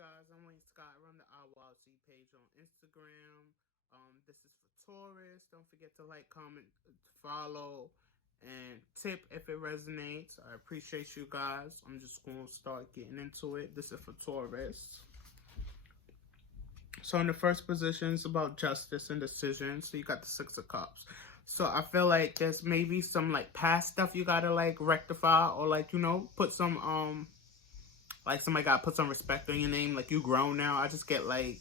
guys, I'm Wayne Scott. I run the Iwildseed page on Instagram. This is for Taurus. Don't forget to like, comment, follow, and tip if it resonates. I appreciate you guys. I'm just going to start getting into it. This is for Taurus. So in the first position, it's about justice and decision. So you got the Six of Cups. So I feel like there's maybe some like past stuff you gotta like rectify, or like, put some like somebody gotta put some respect on your name. Like, you grown now. I just get like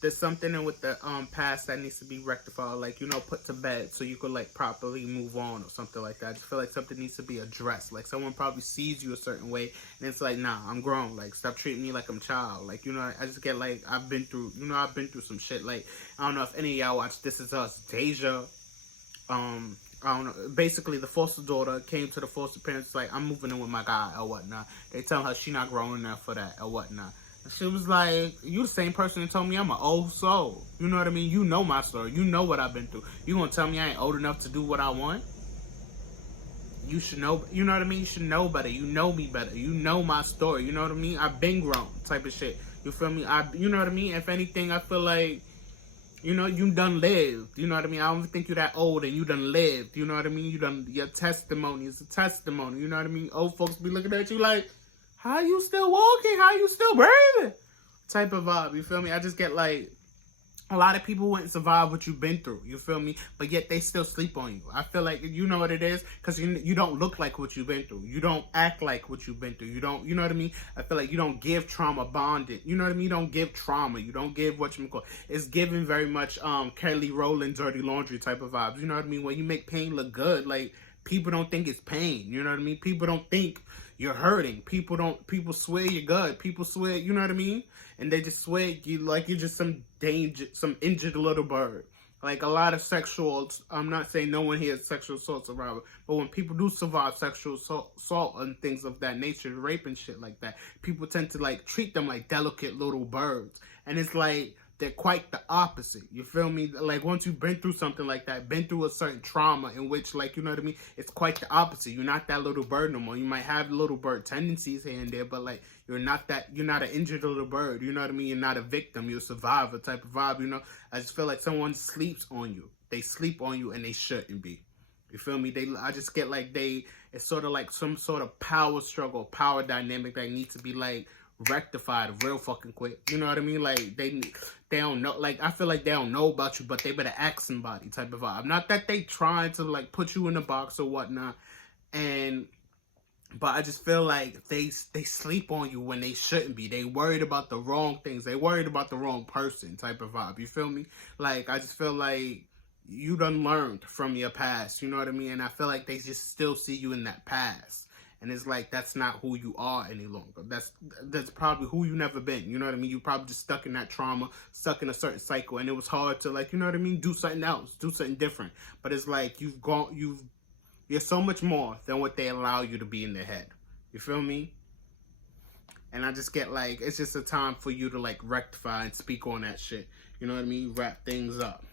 there's something in with the past that needs to be rectified, like, put to bed so you could like properly move on or something like that. I just feel like something needs to be addressed. Like, someone probably sees you a certain way and it's like, nah, I'm grown. Like, stop treating me like I'm a child. Like, I just get like, I've been through some shit. Like, I don't know if any of y'all watch This Is Us. Deja, I don't know. Basically, the foster daughter came to the foster parents like, I'm moving in with my guy or whatnot. They tell her she not grown enough for that or whatnot. And she was like, you the same person that told me I'm an old soul. You know what I mean? You know my story. You know what I've been through. You gonna tell me I ain't old enough to do what I want? You should know. You know what I mean? You should know better. You know me better. You know my story. You know what I mean? I've been grown type of shit. You feel me? You know what I mean? If anything, I feel like, you done lived. You know what I mean? I don't think you're that old and you done lived. You know what I mean? Your testimony is a testimony. You know what I mean? Old folks be looking at you like, how you still walking? How you still breathing? Type of vibe. You feel me? I just get like, a lot of people wouldn't survive what you've been through. You feel me? But yet they still sleep on you. I feel like, you know what it is? Because you don't look like what you've been through. You don't act like what you've been through. You know what I mean? I feel like you don't give trauma bonded. You know what I mean? You don't give trauma. You don't give whatchamacallit. It's given very much Kelly Rowland dirty laundry type of vibes. You know what I mean? When you make pain look good, like, people don't think it's pain. You know what I mean? People don't think you're hurting. People swear you're good. People swear, you know what I mean? And they just swear you like you're just some injured little bird. Like, a lot of sexual, I'm not saying no one here is sexual assault survivor, but when people do survive sexual assault and things of that nature, rape and shit like that, people tend to like treat them like delicate little birds. And it's like, they're quite the opposite. You feel me? Like, once you've been through something like that, been through a certain trauma in which, like, you know what I mean? It's quite the opposite. You're not that little bird no more. You might have little bird tendencies here and there, but like, you're not an injured little bird. You know what I mean? You're not a victim. You're a survivor type of vibe, I just feel like someone sleeps on you. They sleep on you and they shouldn't be. You feel me? I just get like it's sort of like some sort of power struggle, power dynamic that needs to be like rectified real fucking quick. You know what I mean? Like, they don't know. Like, I feel like they don't know about you, but they better ask somebody type of vibe. Not that they trying to like put you in a box or whatnot, but I just feel like they sleep on you when they shouldn't be. They worried about the wrong things. They worried about the wrong person type of vibe. You feel me? Like, I just feel like you done learned from your past. You know what I mean? And I feel like they just still see you in that past. And it's like, that's not who you are any longer. That's probably who you never been. You know what I mean? You probably just stuck in that trauma, stuck in a certain cycle. And it was hard to, like, you know what I mean? Do something else, do something different. But it's like, you're so much more than what they allow you to be in their head. You feel me? And I just get like, it's just a time for you to like rectify and speak on that shit. You know what I mean? Wrap things up.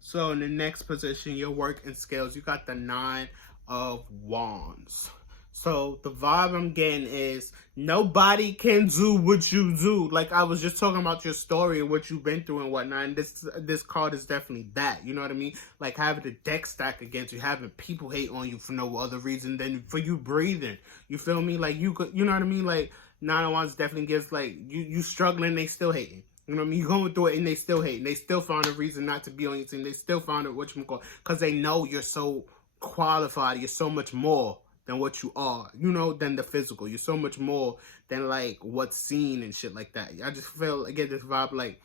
So in the next position, your work and skills, you got the 9 of Wands. So the vibe I'm getting is nobody can do what you do. Like, I was just talking about your story and what you've been through and whatnot. And this card is definitely that. You know what I mean? Like, having the deck stack against you, having people hate on you for no other reason than for you breathing. You feel me? Like, you know what I mean? Like, 9 of Wands definitely gives like you struggling, they still hating. You know what I mean? You're going through it and they still hate. And they still found a reason not to be on your team. They still found it, because they know you're so qualified. You're so much more than what you are, than the physical. You're so much more than like what's seen and shit like that. I just feel, I get this vibe like,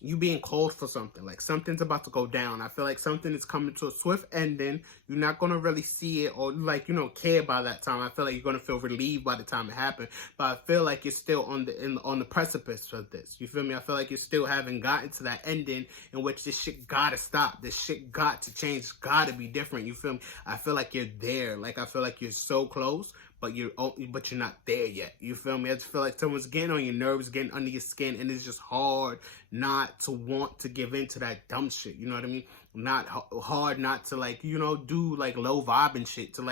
you being called for something, like something's about to go down. I feel like something is coming to a swift ending. You're not gonna really see it or like, care by that time. I feel like you're gonna feel relieved by the time it happened, but I feel like you're still on the precipice of this. You feel me? I feel like you still haven't gotten to that ending in which this shit gotta stop. This shit got to change. It's gotta be different. You feel me? I feel like you're there. Like, I feel like you're so close, but you're not there yet. You feel me? I just feel like someone's getting on your nerves, getting under your skin, and it's just hard not to want to give into that dumb shit. You know what I mean? Not hard not to like, you know, do like low vibing shit to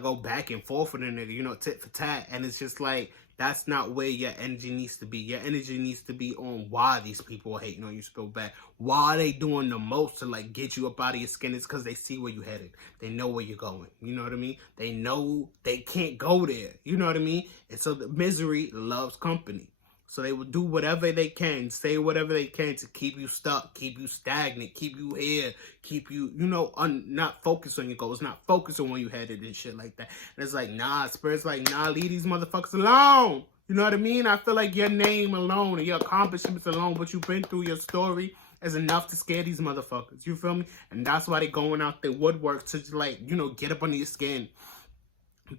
go back and forth with a nigga, you know, tit for tat. And it's just like, that's not where your energy needs to be. Your energy needs to be on why these people are hating on you so bad. Why are they doing the most to like get you up out of your skin? It's because they see where you headed. They know where you're going. You know what I mean? They know they can't go there. You know what I mean? And so the misery loves company. So they will do whatever they can, say whatever they can to keep you stuck, keep you stagnant, keep you here, keep you, you know, not focused on your goals, not focused on where you headed and shit like that. And it's like, nah, Spirit's like, nah, leave these motherfuckers alone. You know what I mean? I feel like your name alone and your accomplishments alone, what you've been through, your story, is enough to scare these motherfuckers. You feel me? And that's why they going out their woodwork to, like, you know, get up under your skin,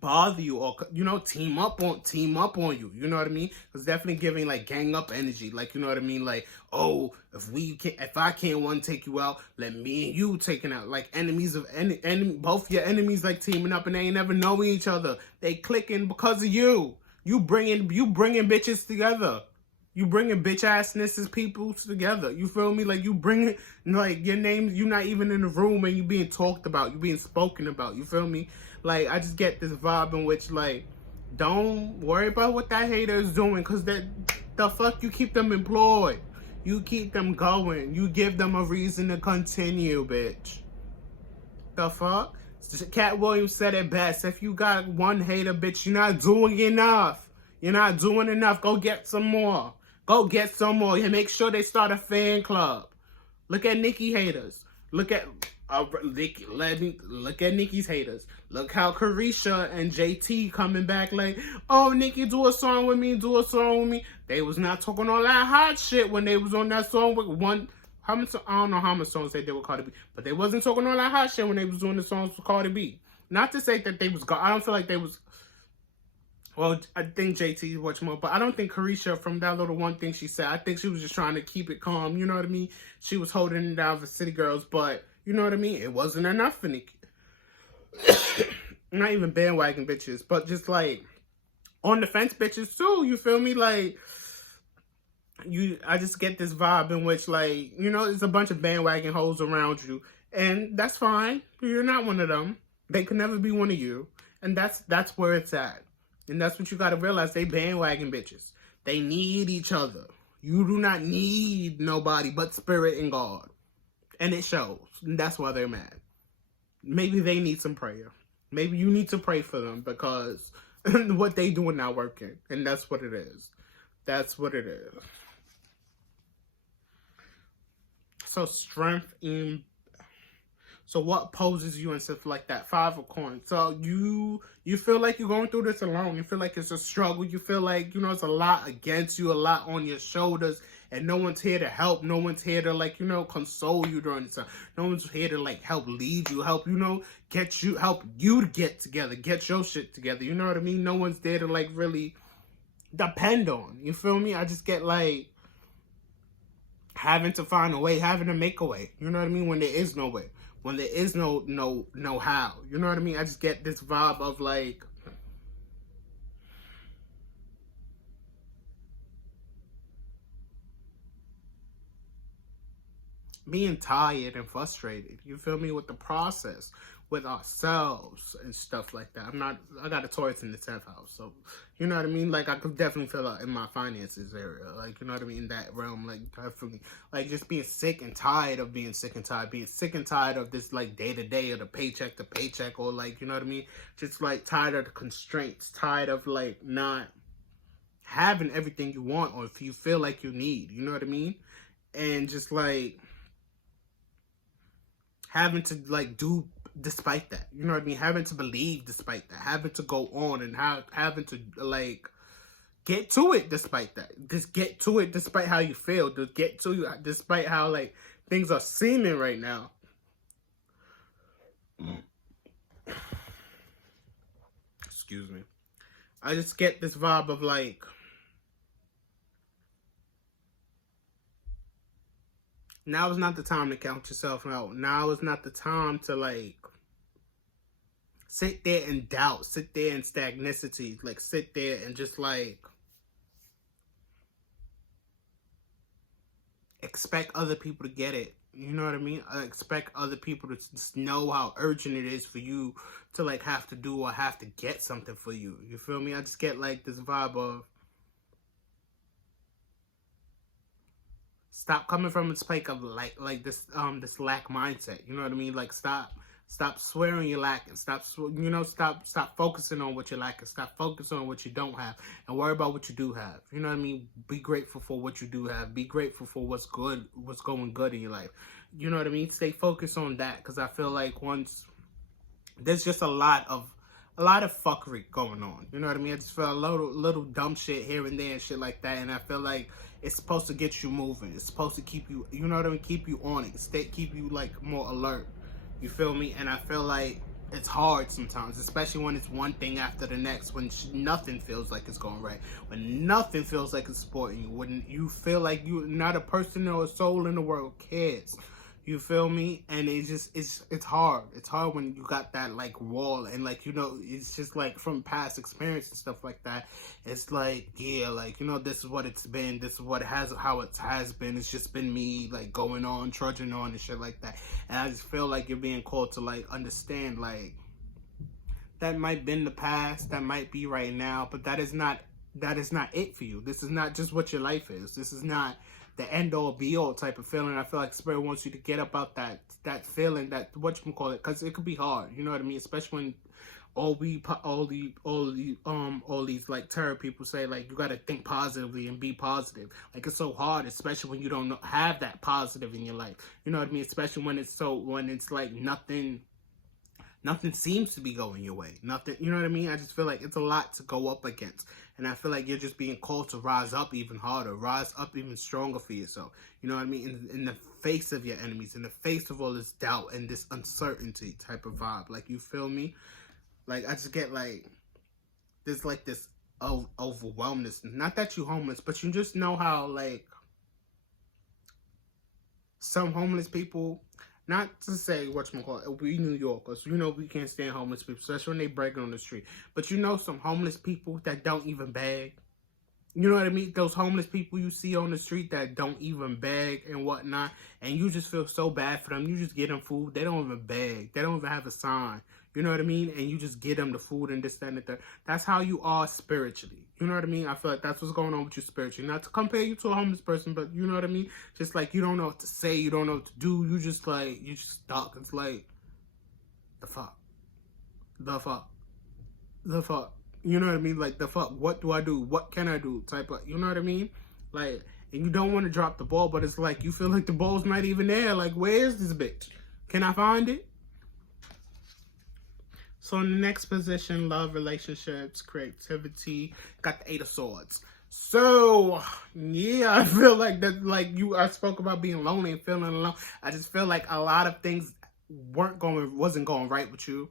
bother you, or, you know, team up on you. You know what I mean? It's definitely giving like gang up energy. Like, you know what I mean? Like, oh, if I can't one take you out, let me and you taking out. Like enemies of both your enemies like teaming up, and they ain't never knowing each other. They clicking because of you. You bringing bitches together. You bringing bitch assnesses people together. You feel me? Like you bringing, like, your name, you not even in the room and you being talked about, you being spoken about. You feel me? Like, I just get this vibe in which, like, don't worry about what that hater is doing, because the fuck you keep them employed. You keep them going. You give them a reason to continue, bitch. The fuck? Cat Williams said it best. If you got one hater, bitch, you're not doing enough. You're not doing enough. Go get some more. Go get some more. Yeah, make sure they start a fan club. Look at Nicki haters. Look at Nicki's haters. Look how Carisha and JT coming back like, oh, Nicki, do a song with me, do a song with me. They was not talking all that hot shit when they was on that song with I don't know how many songs they did with Cardi B, but they wasn't talking all that hot shit when they was doing the songs with Cardi B. Not to say that they was, I don't feel like they was, well, I think JT watched more, but I don't think Carisha, from that little one thing she said, I think she was just trying to keep it calm, you know what I mean? She was holding it down for City Girls, but, you know what I mean? It wasn't enough for Nicki. Not even bandwagon bitches, but just, like, on the fence bitches, too, you feel me? Like, I just get this vibe in which, like, you know, there's a bunch of bandwagon hoes around you, and that's fine. You're not one of them. They could never be one of you, and that's where it's at. And that's what you gotta realize. They bandwagon bitches. They need each other. You do not need nobody but Spirit and God. And it shows. And that's why they're mad. Maybe they need some prayer. Maybe you need to pray for them, because what they doing not working. And that's what it is. That's what it is. So strength in... So what poses you and stuff like that? 5 of coins. So you feel like you're going through this alone. You feel like it's a struggle. You feel like, you know, it's a lot against you, a lot on your shoulders, and no one's here to help. No one's here to, like, you know, console you during this time. No one's here to, like, help lead you, help, you know, help you to get together, get your shit together. You know what I mean? No one's there to, like, really depend on. You feel me? I just get, like, having to find a way, having to make a way. You know what I mean? When there is no way. When there is no how. You know what I mean? I just get this vibe of, like, being tired and frustrated. You feel me? With the process, with ourselves and stuff like that. I got a Taurus in the 10th house. So, you know what I mean? Like, I could definitely feel it in my finances area. Like, you know what I mean? In that realm, like, definitely, like, just being sick and tired of being sick and tired. Being sick and tired of this, like, day-to-day, or the paycheck to paycheck, or, like, you know what I mean? Just, like, tired of the constraints. Tired of, like, not having everything you want, or if you feel like you need. You know what I mean? And just, like, having to, like, do despite that. You know what I mean? Having to believe despite that. Having to go on, and having to, like, get to it despite that. Just get to it despite how you feel. Just get to it despite how, like, things are seeming right now. Excuse me. I just get this vibe of, like, now is not the time to count yourself out. Now is not the time to, like, sit there in doubt, sit there in stagnicity, like sit there and just like expect other people to get it. You know what I mean? I expect other people to just know how urgent it is for you to like have to do or have to get something for you. You feel me? I just get like this vibe of stop coming from this place of like this lack mindset. You know what I mean? Like stop swearing you lack and stop focusing on what you lack and stop focusing on what you don't have and worry about what you do have. You know what I mean? Be grateful for what you do have. Be grateful for what's good, what's going good in your life. You know what I mean? Stay focused on that, because I feel like once there's just a lot of fuckery going on. You know what I mean? I just feel a little dumb shit here and there and shit like that, and I feel like it's supposed to get you moving. It's supposed to keep you, you know what I mean? Keep you on it. Keep you like more alert. You feel me? And I feel like it's hard sometimes, especially when it's one thing after the next, when nothing feels like it's going right, when nothing feels like it's supporting you, when you feel like you're not a person or a soul in the world cares. You feel me? And it's hard. It's hard when you got that like wall, and like, you know, it's just like from past experience and stuff like that. It's like, yeah, like, you know, this is what it's been. This is how it has been. It's just been me like going on, trudging on and shit like that. And I just feel like you're being called to like understand like that might be in the past, that might be right now, but that is not it for you. This is not just what your life is. This is not the end all be all type of feeling. I feel like Spirit wants you to get up out that feeling, that what you can call it, because it could be hard. You know what I mean? Especially when all these like terror people say like you got to think positively and be positive. Like it's so hard, especially when you don't have that positive in your life. You know what I mean? Especially when it's like nothing seems to be going your way. Nothing, you know what I mean? I just feel like it's a lot to go up against. And I feel like you're just being called to rise up even harder, rise up even stronger for yourself. You know what I mean? In the face of your enemies, in the face of all this doubt and this uncertainty type of vibe. Like, you feel me? Like, I just get like, there's like this overwhelmness. Not that you're homeless, but you just know how like some homeless people, not to say whatchamacallit, we New Yorkers, you know, we can't stand homeless people, especially when they breaking on the street. But you know some homeless people that don't even beg. You know what I mean? Those homeless people you see on the street that don't even beg and whatnot, and you just feel so bad for them. You just get them food. They don't even beg. They don't even have a sign. You know what I mean? And you just get them the food and this, that, and the third. That's how you are spiritually. You know what I mean? I feel like that's what's going on with you spiritually. Not to compare you to a homeless person, but you know what I mean? Just like you don't know what to say. You don't know what to do. You just stuck. It's like, the fuck? You know what I mean? Like, the fuck? What do I do? What can I do? Type of, you know what I mean? Like, and you don't want to drop the ball, but it's like you feel like the ball's not even there. Like, where is this bitch? Can I find it? So in the next position, love, relationships, creativity, got the 8 of Swords. So, yeah, I feel like that, like I spoke about being lonely and feeling alone. I just feel like a lot of things wasn't going right with you.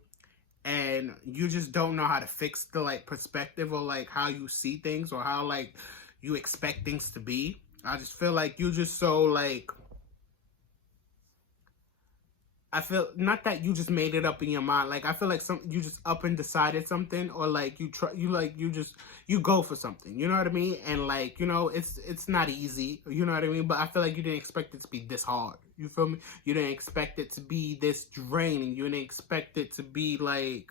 And you just don't know how to fix the like perspective or like how you see things or how like you expect things to be. I just feel like you just so like, I feel not that you just made it up in your mind. Like I feel like you just up and decided something, or like you go for something. You know what I mean? And like, you know, it's not easy. You know what I mean? But I feel like you didn't expect it to be this hard. You feel me? You didn't expect it to be this draining. You didn't expect it to be like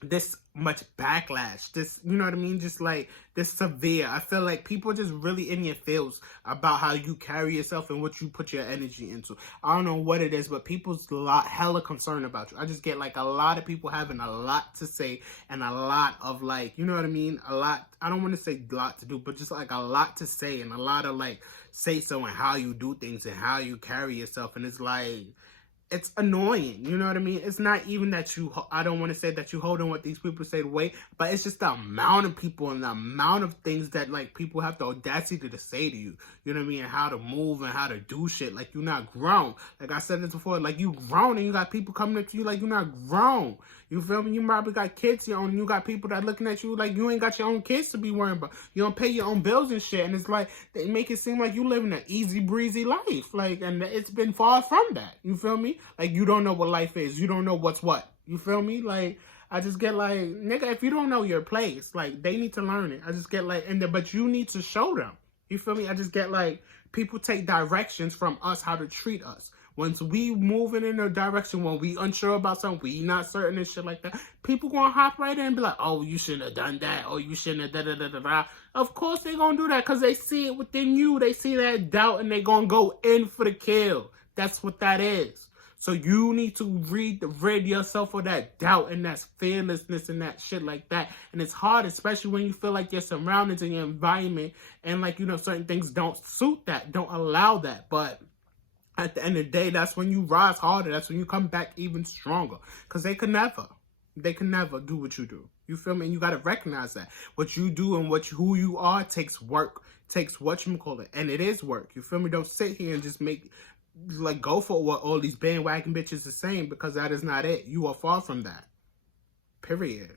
this much backlash, this, you know what I mean, just like this severe. I feel like people just really in your feels about how you carry yourself and what you put your energy into. I don't know what it is, but people's hella concerned about you. I just get like a lot of people having a lot to say and a lot of like, you know what I mean, a lot, I don't want to say a lot to do, but just like a lot to say and a lot of like say so and how you do things and how you carry yourself. And it's like, it's annoying, you know what I mean? It's not even that I don't want to say that you hold on what these people say to wait, but it's just the amount of people and the amount of things that like people have the audacity to say to you, you know what I mean? And how to move and how to do shit. Like you're not grown. Like I said this before, like you grown and you got people coming up to you like you're not grown. You feel me? You probably got kids here and you got people that looking at you like you ain't got your own kids to be worrying about. You don't pay your own bills and shit. And it's like, they make it seem like you living an easy breezy life. Like, and it's been far from that. You feel me? Like you don't know what life is. You don't know what's what. You feel me? Like, I just get like, nigga, if you don't know your place, like, they need to learn it. I just get like, but you need to show them. You feel me? I just get like, people take directions from us how to treat us. Once we moving in a direction, when we unsure about something, we not certain and shit like that, people gonna hop right in and be like, oh, you shouldn't have done that, or you shouldn't have da-da-da-da-da. Of course they gonna do that, because they see it within you. They see that doubt, and they gonna go in for the kill. That's what that is. So you need to rid yourself of that doubt and that fearlessness and that shit like that. And it's hard, especially when you feel like your surroundings and your environment and, like, you know, certain things don't suit that, don't allow that. But at the end of the day, that's when you rise harder. That's when you come back even stronger. Because they can never do what you do. You feel me? And you got to recognize that. What you do and who you are takes work. Takes whatchamacallit. And it is work. You feel me? Don't sit here and just go for what all these bandwagon bitches are saying, because that is not it. You are far from that. Period.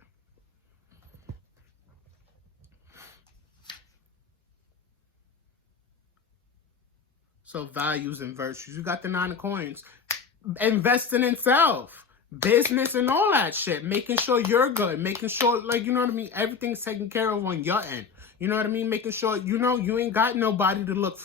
So values and virtues. You got the 9 of coins. Investing in self. Business and all that shit. Making sure you're good. Making sure, like, you know what I mean? Everything's taken care of on your end. You know what I mean? Making sure, you know, you ain't got nobody to look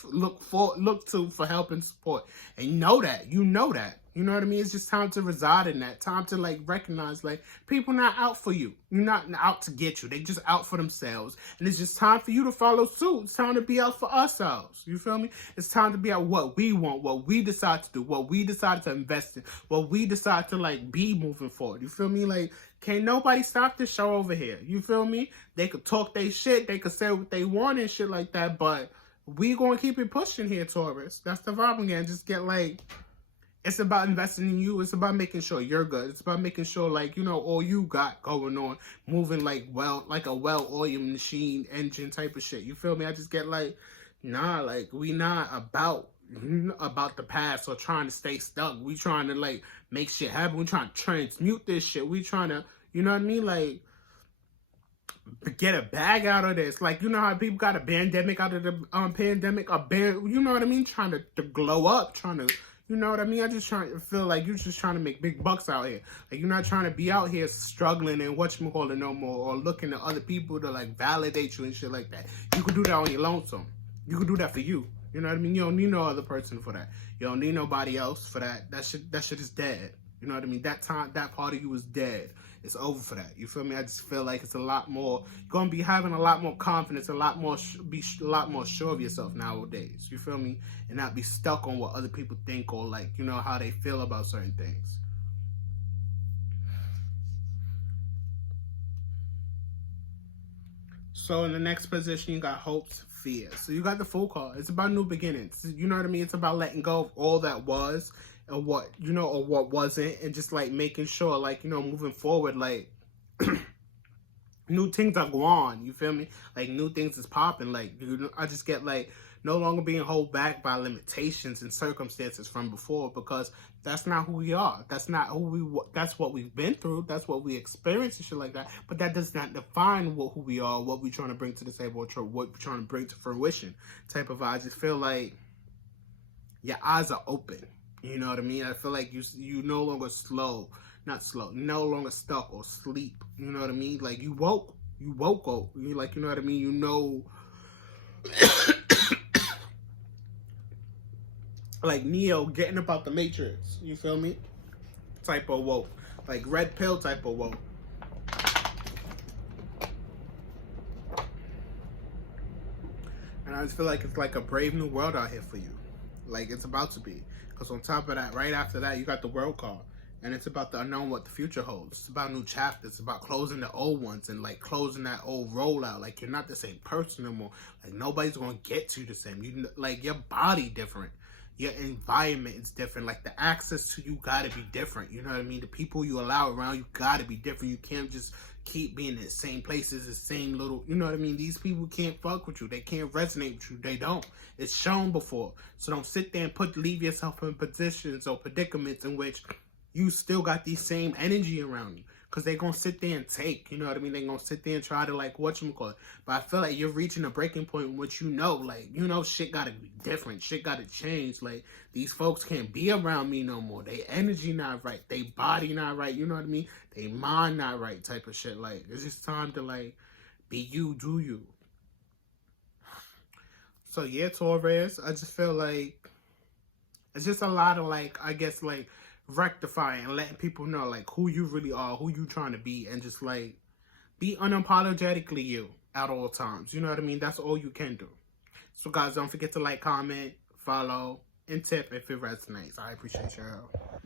to for help and support. And you know that. You know that. You know what I mean? It's just time to reside in that. Time to, like, recognize, like, people not out for you. You're not out to get you. They just out for themselves. And it's just time for you to follow suit. It's time to be out for ourselves. You feel me? It's time to be out what we want, what we decide to do, what we decide to invest in, what we decide to, like, be moving forward. You feel me? Like, can't nobody stop this show over here. You feel me? They could talk they shit. They could say what they want and shit like that. But we gonna keep it pushing here, Taurus. That's the vibe again. Just get, like... It's about investing in you. It's about making sure you're good. It's about making sure, like, you know, all you got going on, moving like a well-oiled machine engine type of shit. You feel me? I just get like, nah, like, we not about the past or trying to stay stuck. We trying to, like, make shit happen. We trying to transmute this shit. We trying to, you know what I mean? Like, get a bag out of this. Like, you know how people got a pandemic out of the pandemic? You know what I mean? Trying to glow up, trying to... You know what I mean? I just trying to feel like you're just trying to make big bucks out here. Like, you're not trying to be out here struggling and whatchamacallit no more, or looking at other people to, like, validate you and shit like that. You can do that on your lonesome. You can do that for you. You know what I mean? You don't need no other person for that. You don't need nobody else for that. That shit is dead. You know what I mean? That part of you is dead. It's over for that. You feel me? I just feel like it's a lot more. You're gonna be having a lot more confidence, be a lot more sure of yourself nowadays. You feel me? And not be stuck on what other people think, or, like, you know, how they feel about certain things. So in the next position, you got hopes, fears. So you got the Fool card. It's about new beginnings. You know what I mean? It's about letting go of all that was, or what, you know, or what wasn't, and just, like, making sure, like, you know, moving forward, like, new things are going on. You feel me? Like, new things is popping. Like, I just get, like, no longer being held back by limitations and circumstances from before, because that's not who we are. That's not that's what we've been through. That's what we experienced and shit like that. But that does not define who we are, what we're trying to bring to the table, or what we're trying to bring to fruition type of vibe. I just feel like your eyes are open. You know what I mean? I feel like you no longer no longer stuck or sleep. You know what I mean? Like, you woke up. You, like, you know what I mean? You know, like Neo getting about the Matrix. You feel me? Type of woke. Like, red pill type of woke. And I just feel like it's like a brave new world out here for you. Like, it's about to be. Because on top of that, right after that, you got the World card. And it's about the unknown, what the future holds. It's about new chapters. It's about closing the old ones and, like, closing that old rollout. Like, you're not the same person anymore. Like, nobody's going to get you the same. You, like, your body different. Your environment is different. Like, the access to you got to be different. You know what I mean? The people you allow around you got to be different. You can't just keep being in the same places, the same little, you know what I mean? These people can't fuck with you. They can't resonate with you. They don't. It's shown before. So don't sit there and leave yourself in positions or predicaments in which you still got the same energy around you. Because they're going to sit there and take, you know what I mean? They're going to sit there and try to, like, whatchamacallit. But I feel like you're reaching a breaking point in which like, shit got to be different. Shit got to change. Like, these folks can't be around me no more. They energy not right. They body not right. You know what I mean? They mind not right type of shit. Like, it's just time to, like, be you, do you. So, yeah, Taurus, I just feel like it's just a lot of, like, I guess, like, rectifying and letting people know, like, who you really are, who you trying to be, and just, like, be unapologetically you at all times. You know what I mean? That's all you can do. So, guys, don't forget to like, comment, follow, and tip if it resonates. I appreciate your help.